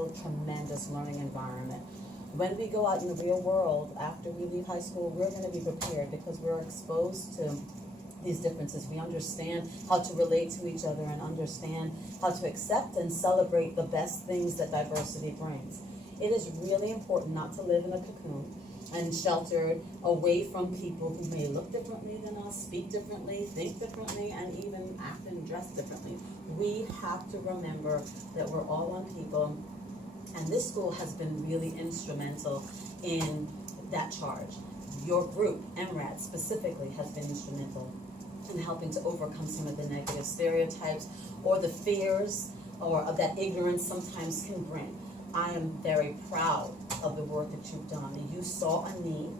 wonderful, tremendous learning environment. When we go out in the real world, after we leave high school, we're going to be prepared because we're exposed to these differences. We understand how to relate to each other and understand how to accept and celebrate the best things that diversity brings. It is really important not to live in a cocoon and sheltered away from people who may look differently than us, speak differently, think differently, and even act and dress differently. We have to remember that we're all one people, and this school has been really instrumental in that charge. Your group, MRAD specifically, has been instrumental in helping to overcome some of the negative stereotypes or the fears or of that ignorance sometimes can bring. I am very proud of the work that you've done. And you saw a need,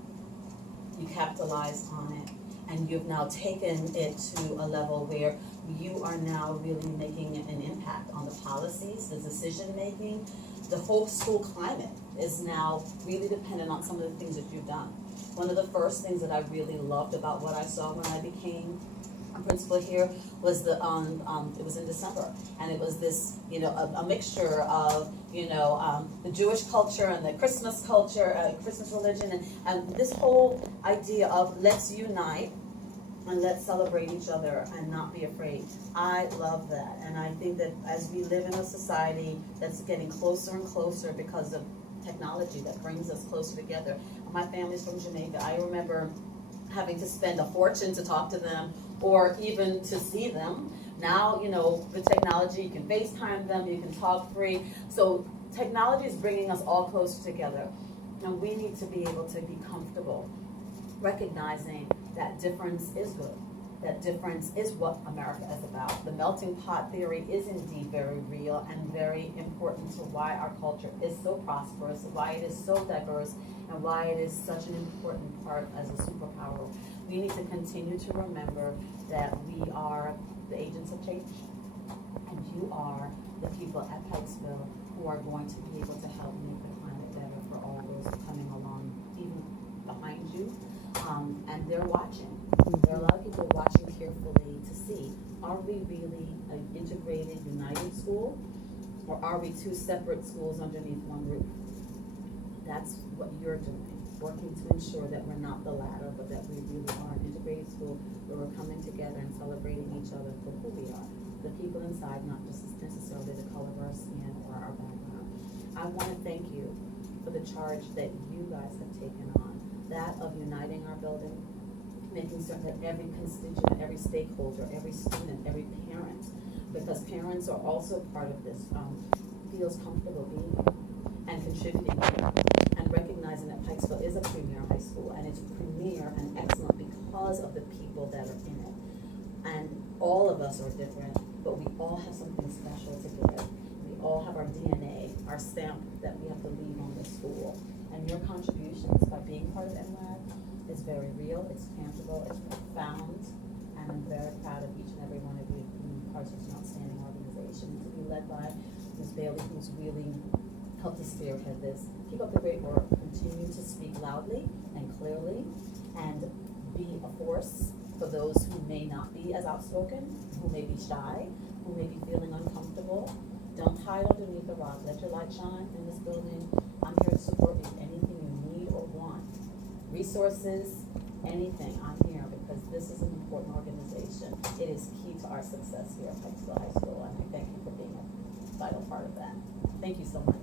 you capitalized on it, and you've now taken it to a level where you are now really making an impact on the policies, the decision making. The whole school climate is now really dependent on some of the things that you've done. One of the first things that I really loved about what I saw when I became a principal here was it was in December, and it was this, a mixture of, the Jewish culture and the Christmas culture, Christmas religion, and this whole idea of let's unite and let's celebrate each other and not be afraid. I love that, and I think that as we live in a society that's getting closer and closer because of technology that brings us closer together. My family's from Jamaica. I remember having to spend a fortune to talk to them or even to see them. Now, with technology, you can FaceTime them, you can talk free. So technology is bringing us all closer together. And we need to be able to be comfortable recognizing that difference is good. That difference is what America is about. The melting pot theory is indeed very real and very important to why our culture is so prosperous, why it is so diverse, and why it is such an important part as a superpower. We need to continue to remember that we are the agents of change, and you are the people at Pikesville who are going to be able to help make the climate better for all those coming along, even behind you, and they're watching. There are a lot of people watching carefully to see, are we really an integrated, united school, or are we two separate schools underneath one roof? That's what you're doing, working to ensure that we're not the latter, but that we really are an integrated school where we're coming together and celebrating each other for who we are, the people inside, not just necessarily the color of our skin or our background. I want to thank you for the charge that you guys have taken on, that of uniting our building, making certain that every constituent, every stakeholder, every student, every parent, because parents are also part of this, feels comfortable being here and contributing here, and recognizing that Pikesville is a premier high school, and it's premier and excellent because of the people that are in it. And all of us are different, but we all have something special to give. We all have our DNA, our stamp that we have to leave on the school. And your contributions by being part of MRAD is very real, it's tangible, it's profound, and I'm very proud of each and every one of you being part of such an outstanding organization. To be led by Ms. Bailey, who's really helped to spearhead this. Keep up the great work. Continue to speak loudly and clearly, and be a force for those who may not be as outspoken, who may be shy, who may be feeling uncomfortable. Don't hide underneath the rock. Let your light shine in this building. I'm here to support you. Anything you need or want, resources, anything, I'm here because this is an important organization. It is key to our success here at Pikesville High School, and I thank you for being a vital part of that. Thank you so much.